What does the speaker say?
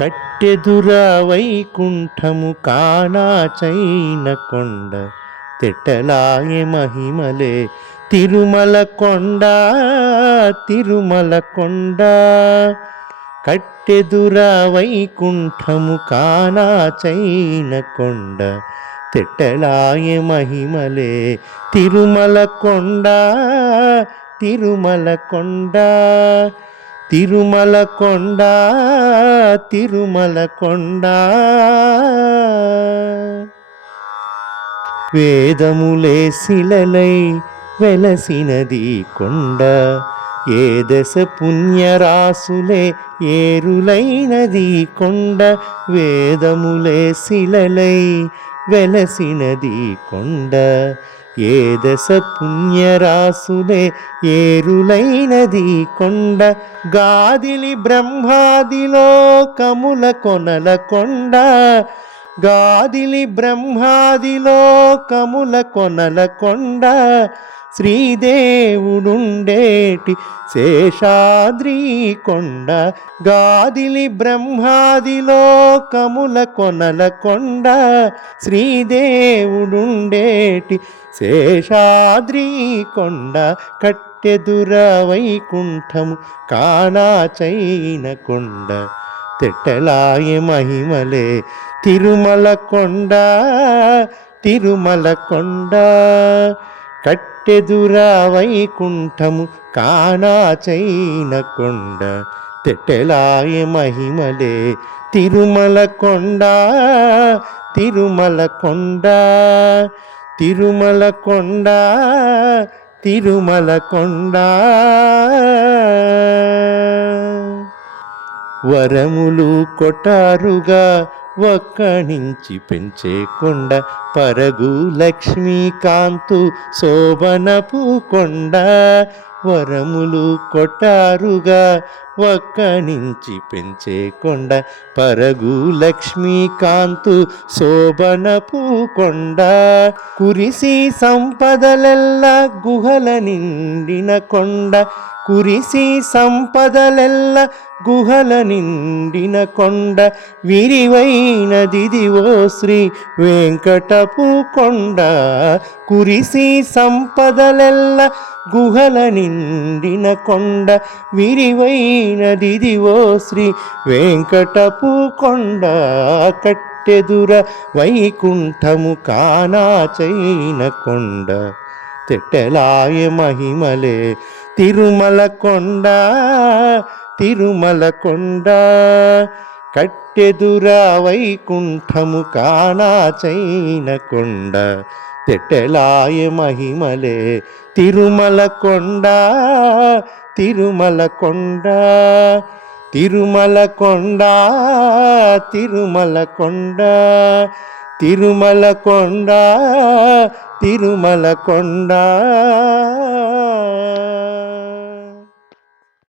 కట్టెదురా వైకుంఠము కానాచైన కొండ తెట్టలాయె మహిమలే తిరుమల కొండ తిరుమల కొండ. కట్టెదురా వైకుంఠము కానాచైన కొండ తెట్టలాయె మహిమలే తిరుమల కొండ తిరుమల కొండ. తిరుమల కొండ తిరుమల కొండ. వేదములే శిలలై వెలసినది కొండ, ఏ దశ పుణ్యరాసులే ఏరులైనది కొండ. వేదములే శిలలై వెలసినది కొండ, ఏ దశ పుణ్యరాసులే ఏరులైనది కొండ. గాదిలి బ్రహ్మాదిలోకముల కొనల కొండ, గాదిలి బ్రహ్మాదిలోకముల కొనల కొండ. శ్రీదేవుడుండేటి శేషాద్రి కొండ, గాదిలి బ్రహ్మాదిలోకముల కొనల కొండ. శ్రీదేవుడుండేటి శేషాద్రి కొండ, కట్టెదుర వైకుంఠము కానాచైన కొండ తెట్టలాయె మహిమలే తిరుమల కొండ తిరుమల కొండ. కట్టెదుర వైకుంఠము కానాచైన కొండ తెట్టలాయె మహిమలే తిరుమల కొండ తిరుమల కొండ. తిరుమల కొండ తిరుమల కొండ. వరములు కొటారుగా ఒక్కణించి పెంచే కొండ, పరగు లక్ష్మీకాంతు శోభనపు కొండ. వరములు కొటారుగా ఒక్కణించి పెంచే కొండ, పరగు లక్ష్మీకాంతు శోభనపు కొండ. కురిసి సంపదలెల్లా గుహల నిండిన కొండ, కురిసి సంపదలెల్ల గుహల నిండిన కొండ. విరివైనదిదివో శ్రీ వెంకటపు కొండ, కురిసి సంపదలెల్ల గుహల నిండిన కొండ. విరివైనదిదివో శ్రీ వెంకటపు కొండ, కట్టెదుర వైకుంఠము కానాచైన కొండ తెట్టలాయె మహిమలే తిరుమల కొండ తిరుమల కొండ. కట్టెదుర వైకుంఠము కానాచైన కొండ తెట్టలాయె మహిమలే తిరుమల కొండ తిరుమల కొండ. తిరుమల కొండ తిరుమల కొండ. తిరుమల కొండ తిరుమల కొండ.